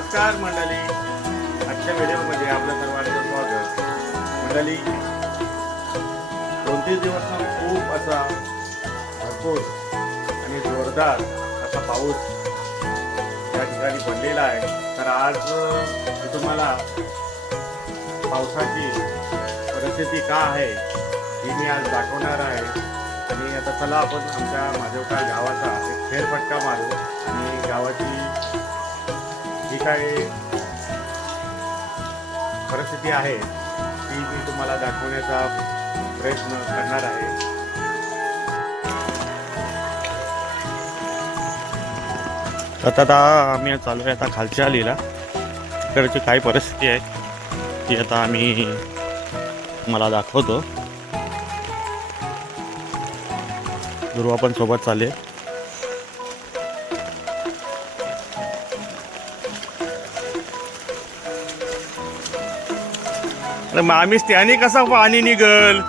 नमस्कार मंडळी, आजच्या व्हिडिओमध्ये आपल्या सर्वांचं स्वागत. मंडळी, 2-3 दिवस खूप असा भरपूर आणि जोरदार असा पाऊस या ठिकाणी पडलेला आहे. तर आज मी तुम्हाला पावसाची परिस्थिती का आहे ही मी आज दाखवणार आहे. आणि आता चला आपण आमच्या माझेवकाळ गावाचा एक फेरफटका मारू आणि गावाची जी काही परिस्थिती आहे ती मी तुम्हाला दाखवण्याचा प्रयत्न करणार आहे. आता आम्ही चालू आहे आता खालच्या आलीला. इकडची काय परिस्थिती आहे ती आता आम्ही मला दाखवतो. दुर्वा पण सोबत चालेल. अरे मामीच त्याने कसा पाणी निघल.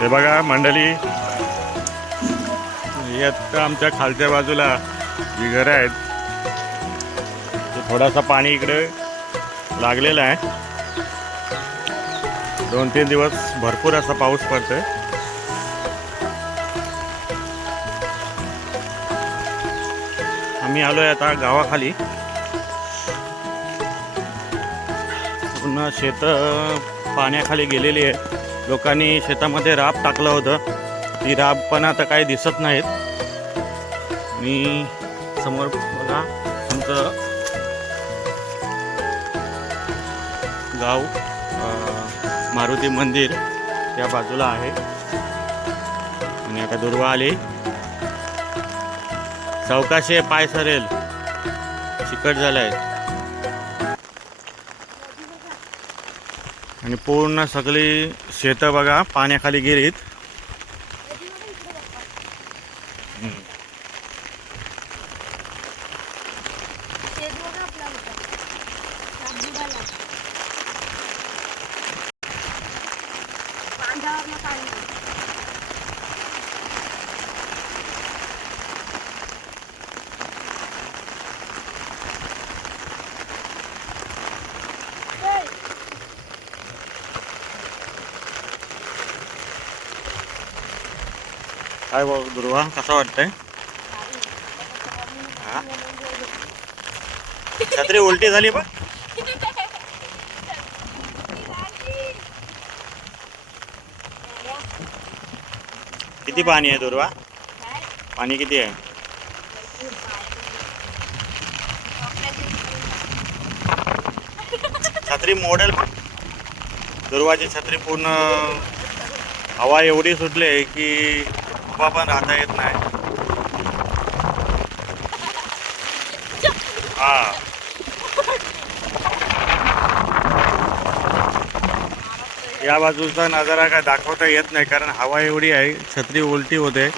हे बघा मंडळी, आता आमच्या खालच्या बाजूला जी घरं आहेत ते थोडासा पाणी इकडे लागलेला आहे. 2-3 दिवस भरपूर असा पाऊस पडतोय. आम्ही आलोय आता गावाखाली. पूर्ण शेत पाण्याखाली गेलेली आहे. लोकांनी शेतामध्ये राब टाकलं होतं. ती राब पण आता काही दिसत नाहीत. मी समोर बघा तुमचं गाव मारुती मंदिर त्या बाजूला आहे. आणि आता दुर्वा आली. चौकाशे पाय सरेल, चिकट झालाय. आणि पूर्ण सगळी शेतं बघा पाण्याखाली गेलीत. काय बघ दुर्वा, कसं वाटतंय? छत्री उलटी झाली बघ. किती पाणी आहे दुर्वा? पाणी किती आहे? छत्री मोडेल. दुर्वाची छत्री पूर्ण हवा एवढी सुटले की उभा पण राहता येत नाही. हा, या बाजूचा नजारा काय दाखवता येत नाही कारण हवा एवढी आहे. छत्री उलटी होते.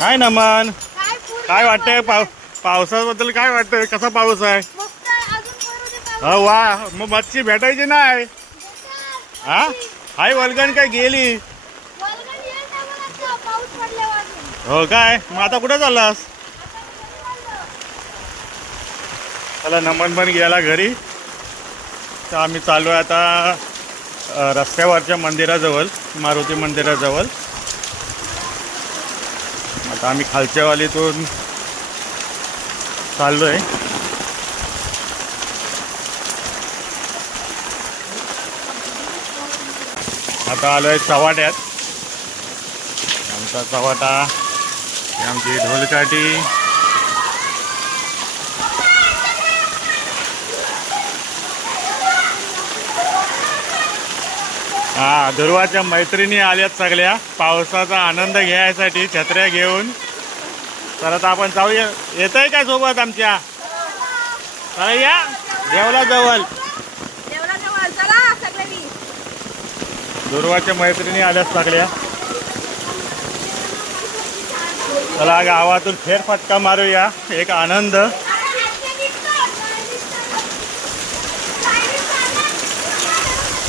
काय नमन, काय वाटतंय पावसाबद्दल? काय वाटतंय, कसा पाऊस आहे? हो वा, मग मच्छी भेटायची नाही. हा, हाय वल्गण काय गेली? हो काय, मग आता कुठे चाललास? चला नमन पण गेला घरी. तर आम्ही चालू आहे आता रस्त्यावरच्या मंदिराजवळ, मारुती मंदिराजवळ. आता आम्ही खालच्या वालीतून चाललोय. आता आलोय चव्हाट्यात. आमचा चव्हाटा, आमची ढोलकाठी. हा, ध्रुवाच्या मैत्रिणी आल्यात सगळ्या पावसाचा आनंद घ्यायसाठी छत्र्या घेऊन. तर आता आपण जाऊया. येत आहे का सोबत आमच्या? चला या देवला जवळ. ध्रुवाच्या मैत्रिणी आल्यात सगळ्या. चला गावातून फेरफटका मारूया. एक आनंद.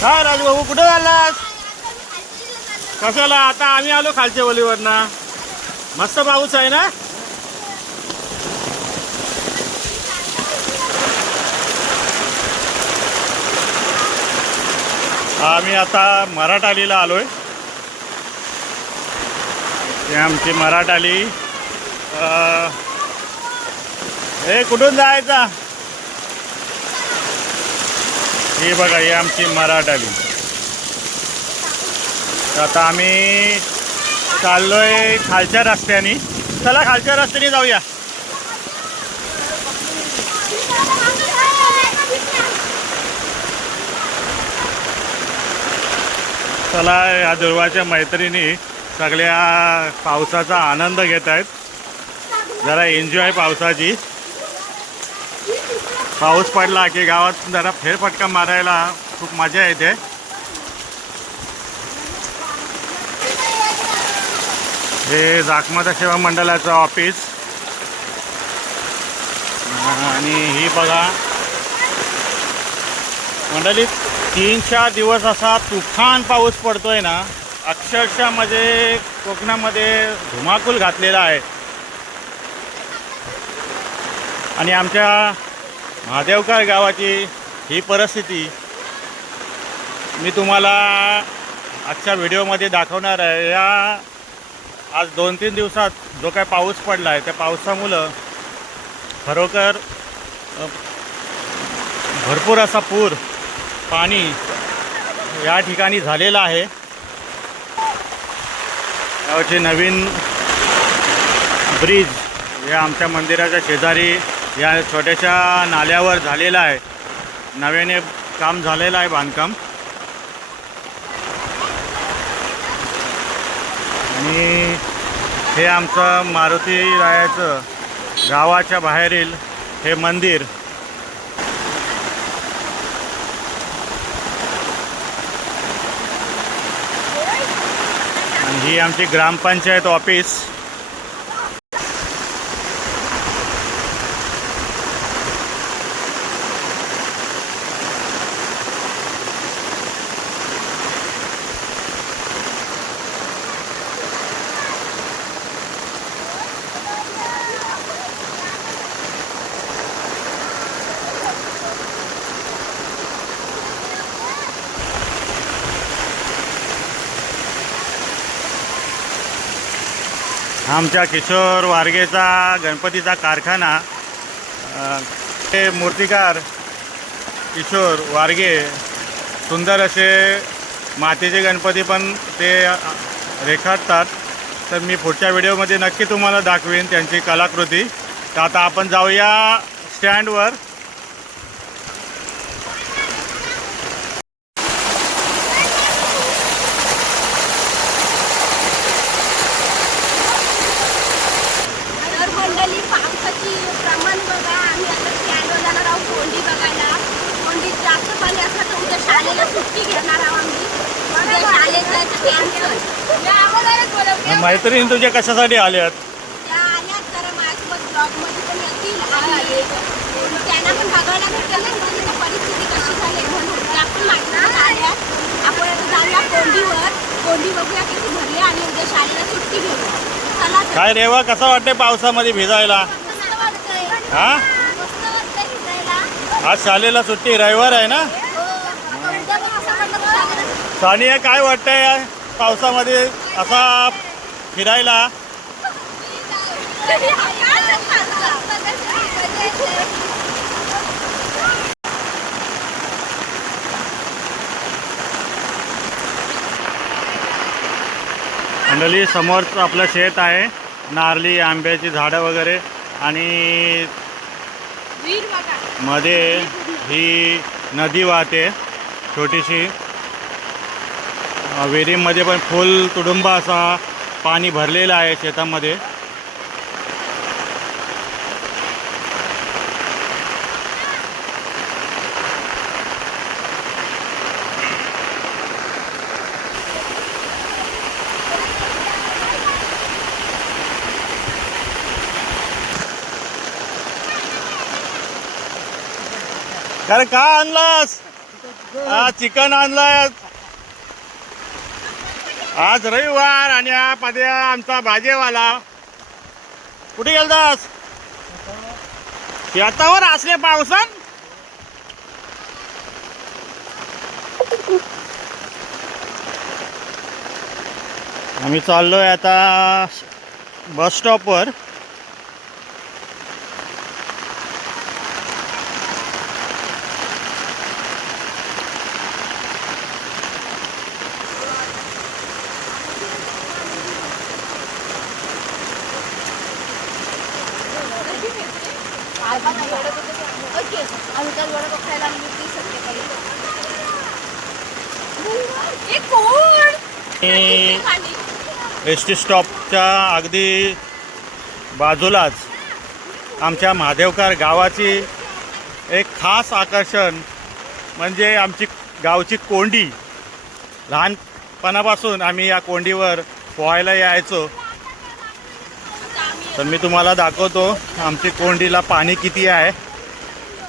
हा राजूबाबू कुठे आलास? कशाला? आता आम्ही आलो खालच्या ओलीवरनं. मस्त पाऊस आहे ना. आम्ही आता मराठालीला आलोय. ते आमची मराठाली. हे कुठून जायचा? ही बघा, ही आमची मराठाली. आता आम्ही चाललोय खालच्या रस्त्याने. चला खालच्या रस्त्याने जाऊया. चला, या ध्रुवाच्या मैत्रिणी सगळ्या पावसाचा आनंद घेत आहेत. जरा एन्जॉय पावसाची. पाऊस पडला की गावात जरा फेरफटका मारायला खूप मजा येते. हे जाखमाता सेवा मंडळाचं ऑफिस. आणि ही बघा मंडळी, 3-4 दिवस असा तुफान पाऊस पडतोय ना, अक्षरशः म्हणजे कोकणामध्ये धुमाकूल घातलेला आहे. आणि आमच्या महादेवकर गावाची ही परिस्थिती मी तुम्हाला आजच्या व्हिडिओमध्ये दाखवणार आहे. या आज 2-3 दिवसात जो काय पाऊस पडला आहे त्या पावसामुळं खरोखर भरपूर असा पूर पाणी या ठिकाणी झालेलं आहे. यावरचे नवीन ब्रिज या आमच्या मंदिराच्या शेजारी या छोट्याशा नाल्यावर झालेलं आहे. नव्याने काम झालेलं आहे, बांधकाम. आणि हे आमचं मारुती रायाचं गावाच्या बाहेरील हे मंदिर. आणि ही आमची ग्रामपंचायत ऑफिस. आमच्या किशोर वारगेचा गणपतीचा कारखाना. ते मूर्तिकार किशोर वारगे सुंदर असे मातीचे गणपती पण ते रेखाटतात. तर मी पुढच्या व्हिडिओमध्ये नक्की तुम्हाला दाखवेन त्यांची कलाकृती. तर आता आपण जाऊया स्टँडवर. मैत्रिणी तुझ्या कशासाठी आल्यात? काय रेवा, कसं वाटतंय पावसामध्ये भिजायला? हा, आज शाळेला सुट्टी, रविवार आहे ना. सानिया, काय वाटतंय पावसामध्ये असा फिरायला? मंडळी, समोरच आपलं शेत आहे. नारळी आंब्याची झाडं वगैरे. आणि मध्ये ही नदी वाहते छोटीशी. विहिरीमध्ये पण फुल तुडुंब असा पाणी भरलेलं आहे शेतामध्ये. अरे का आणलास? आज चिकन आणलाय. आज रविवार आणि हा पद्या आमचा भाजीवाला. कुठे गेलतास? शेतावर असले पावसान. आम्ही चाललोय आता बस स्टॉपवर. एस टी स्टॉपच्या अगदी बाजूलाच आमच्या महादेवकर गावाची एक खास आकर्षण म्हणजे आमची गावची कोंडी. लहानपणापासून आम्ही या कोंडीवर पोहायला यायचो. तर मी तुम्हाला दाखवतो आमची कोंडीला पाणी किती आहे.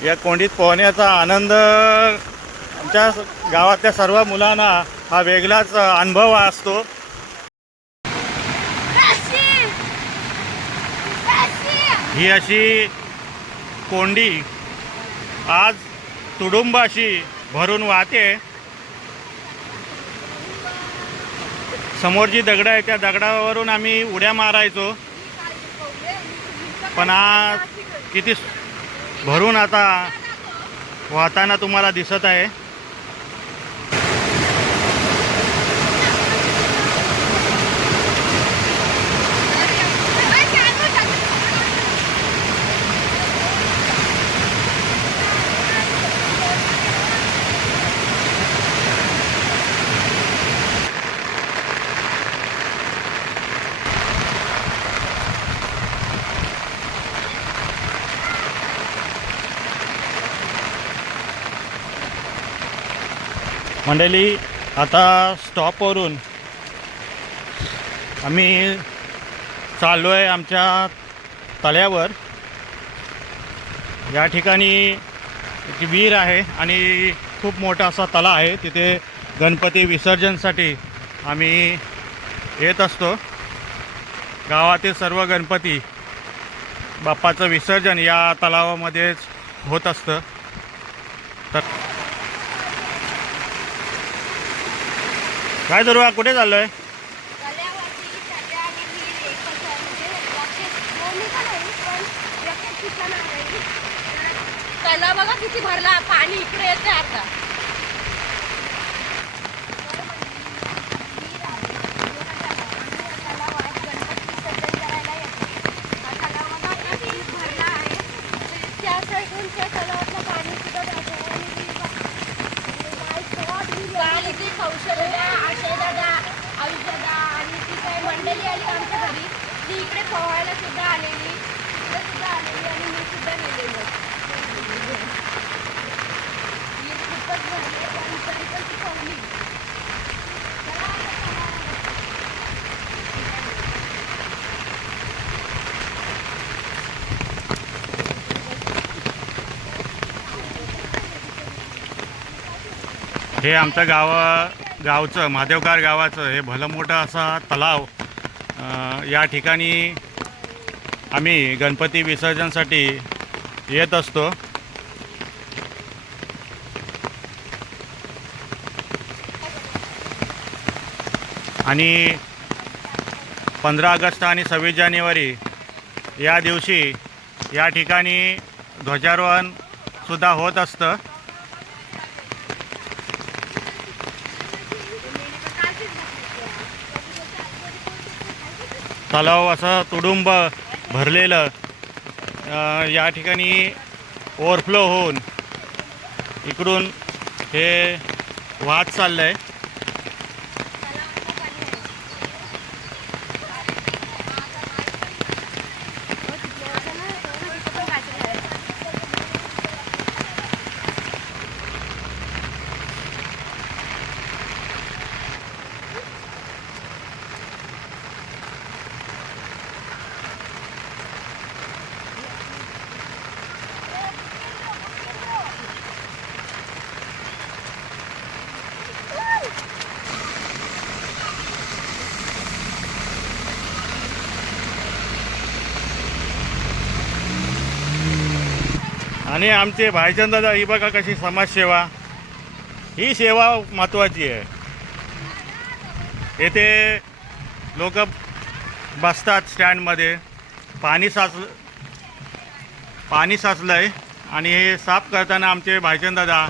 या कोंडीत पोहण्याचा आनंद आमच्या गावातल्या सर्व मुलांना हा वेगळाच अनुभव असतो. ही अशी कोंडी आज तुडुंब अशी भरून वाहते. समोर जी दगड आहे त्या दगडावरून आम्ही उड्या मारायचो. पण आज किती भरून आता वाहताना तुम्हाला दिसत आहे. मंडळी, आता स्टॉपवरून आम्ही चाललो आहे आमच्या तळ्यावर. या ठिकाणी एक विहीर आहे आणि खूप मोठा असा तळा आहे. तिथे गणपती विसर्जनसाठी आम्ही येत असतो. गावातील सर्व गणपती बाप्पाचं विसर्जन या तलावामध्येच होत असतं. तर काय दुर्वा, कुठे चाललोय? त्याला बघा किती भरला पाणी. इकडे येते आता. मंडळी आली आमच्या घरी. ती इकडे पोहायला सुद्धा आलेली आणि मी सुद्धा गेलेलो. खूपच भरली आणि तरी पण ती पोहली. हे आमचं गावचं महादेवकर गावाचं हे भलं मोठं असा तलाव. या ठिकाणी आम्ही गणपती विसर्जनसाठी येत असतो. आणि 15 ऑगस्ट आणि 26 जानेवारी या दिवशी या ठिकाणी ध्वजारोहण सुद्धा होत असतं. तलाव असं तुडुंब भरलेलं या ठिकाणी ओव्हरफ्लो होऊन इकडून हे वाहत चाललं आहे. आणि आमचे भाईचंद दादा ही बघा कशी समाजसेवा, ही सेवा महत्त्वाची आहे. येथे लोक बसतात स्टँडमध्ये, पाणी साचलं आहे आणि हे साफ करताना आमचे भाईचंद दादा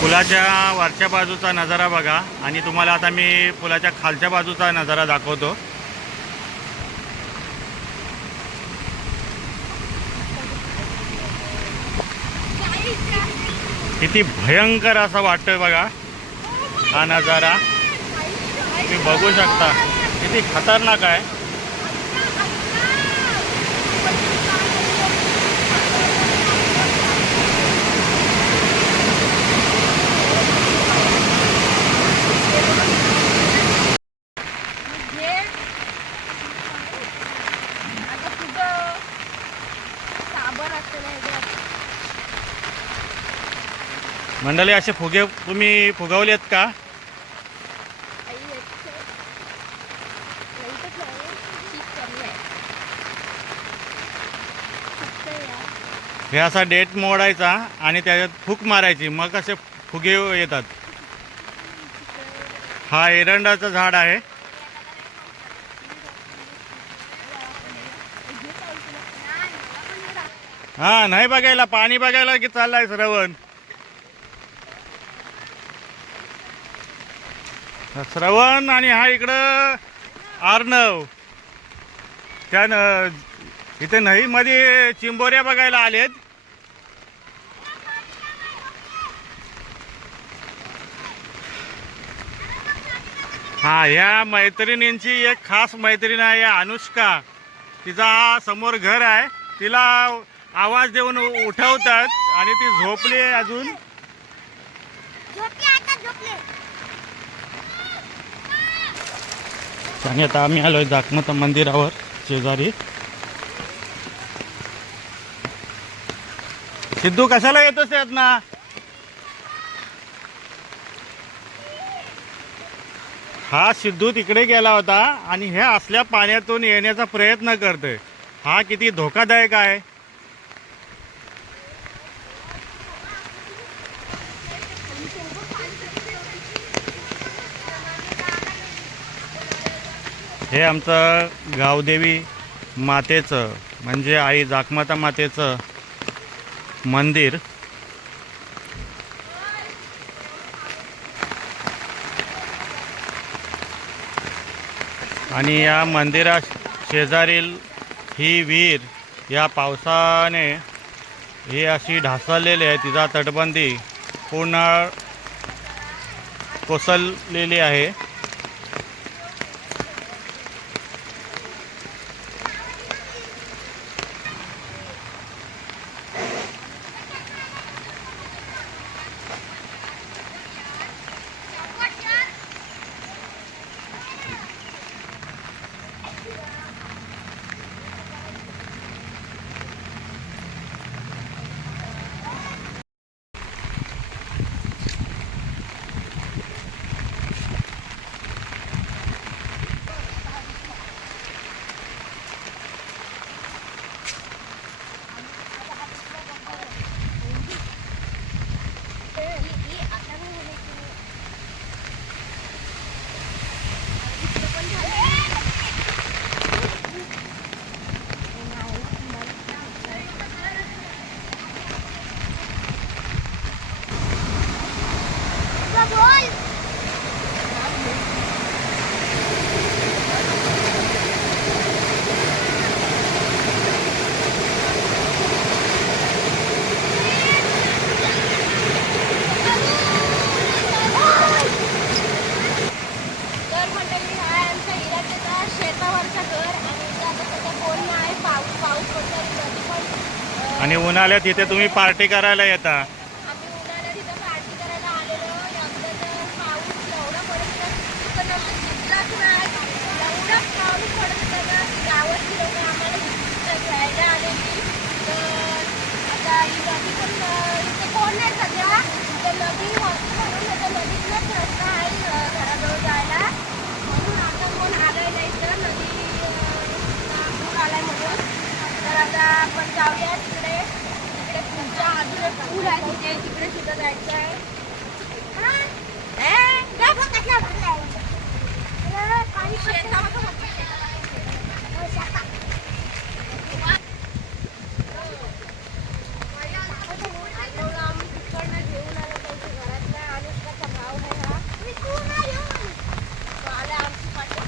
पुलाच्या वरच्या बाजूचा नजारा बघा आणि तुम्हाला आता मी पुलाच्या खालच्या बाजूचा नजारा दाखवतो. किती भयंकर असं वाटतोय बघा हा नजारा. तुम्ही बघू शकता किती खतरनाक आहे. मंडळी असे फुगे तुम्ही फुगवलेत का? हे असा डेट मोडायचा आणि त्याच्यात फूक मारायची, मग असे फुगे येतात. हा एरंडाचं झाड आहे. हा नाही बघायला, पाणी बघायला की चाललाय श्रवण. श्रवण आणि हा इकडं अर्णव त्यानं इथे नाही मध्ये चिंबोऱ्या बघायला आलेत. हा ह्या मैत्रिणींची एक खास मैत्रीण आहे अनुष्का. तिचा समोर घर आहे, तिला आवाज देऊन उठवतात आणि ती झोपली आहे अजून. आणि आता आम्ही आलोय जाखमाता मंदिरावर शेजारी. सिद्धू कशाला येतोस त्यात ना? हा सिद्धू तिकडे गेला होता आणि ह्या असल्या पाण्यातून येण्याचा प्रयत्न करतोय. हा किती धोकादायक आहे. हे आमचं गावदेवी मातेचं म्हणजे आई जाखमाता मातेचं मंदिर. आणि या मंदिरा शेजारील ही विहीर या पावसाने ही अशी ढासळलेली आहे. तिचा तटबंदी पूर्ण कोसळलेली आहे. आणि उन्हाळ्यात इथे तुम्ही पार्टी करायला येता. आम्ही उन्हाळ्यात इथं पार्टी करायला आलेलो. यंदाचं आता आपण जाऊया तिकडे. तिकडे पुढच्या अजून एक पूल आहे तिथे, तिकडे सुद्धा जायचं आहे. पाणी शेतामध्ये होतं. आम्ही तिकडनं घेऊन आलो त्यांच्या घरातला अनुष्काचा भाव आहे हा. तो आला आमची पाठी.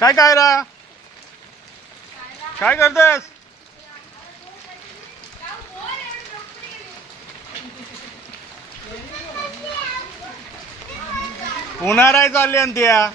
काय काय रा काय करतेस? उन्हाळा चालली आणि त्या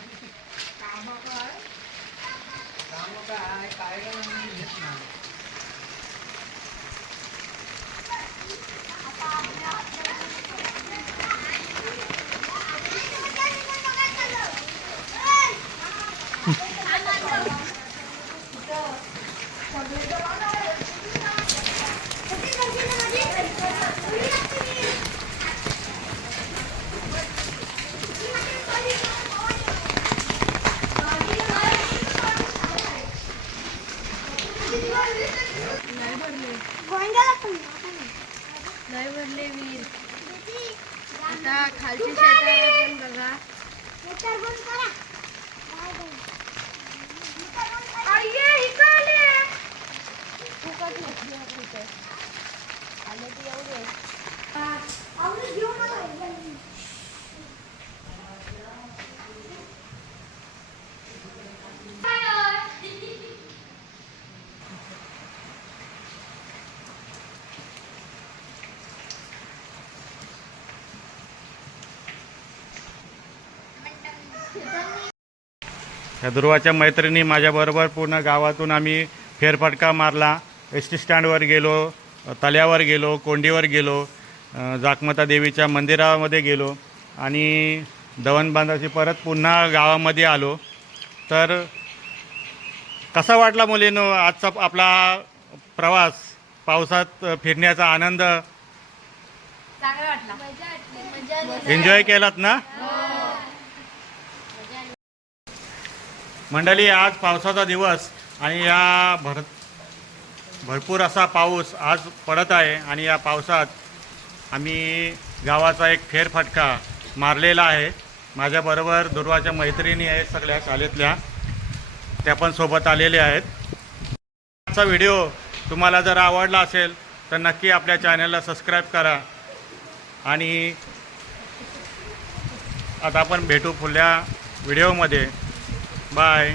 नाही भरले वीर. आता खालची शेत बघा. या दुर्वाच्या मैत्रिणी माझ्याबरोबर पूर्ण गावातून आम्ही फेरफटका मारला. एस टी स्टँडवर गेलो, तल्यावर गेलो, कोंडीवर गेलो, जाकमाता देवीच्या मंदिरामध्ये गेलो आणि दवणबांधाची परत पुन्हा गावामध्ये आलो. तर कसा वाटला मुलींनो आजचा आपला प्रवास, पावसात फिरण्याचा आनंद? चांगला वाटला. मजा आली. एन्जॉय केलात ना मंडळी? आज पावसाचा दिवस आणि या भरपूर असा पाऊस आज पडत आहे आणि या पावसात आम्ही गावाचा एक फेरफटका मारलेला आहे. माझ्याबरोबर दुर्वाच्या मैत्रिणी आहेत सगळ्या शाळेतल्या, त्या पण सोबत आलेल्या आहेत. आजचा व्हिडिओ तुम्हाला जर आवडला असेल तर नक्की आपल्या चॅनलला सबस्क्राईब करा आणि आता आपण भेटू पुढल्या व्हिडिओमध्ये. बाय.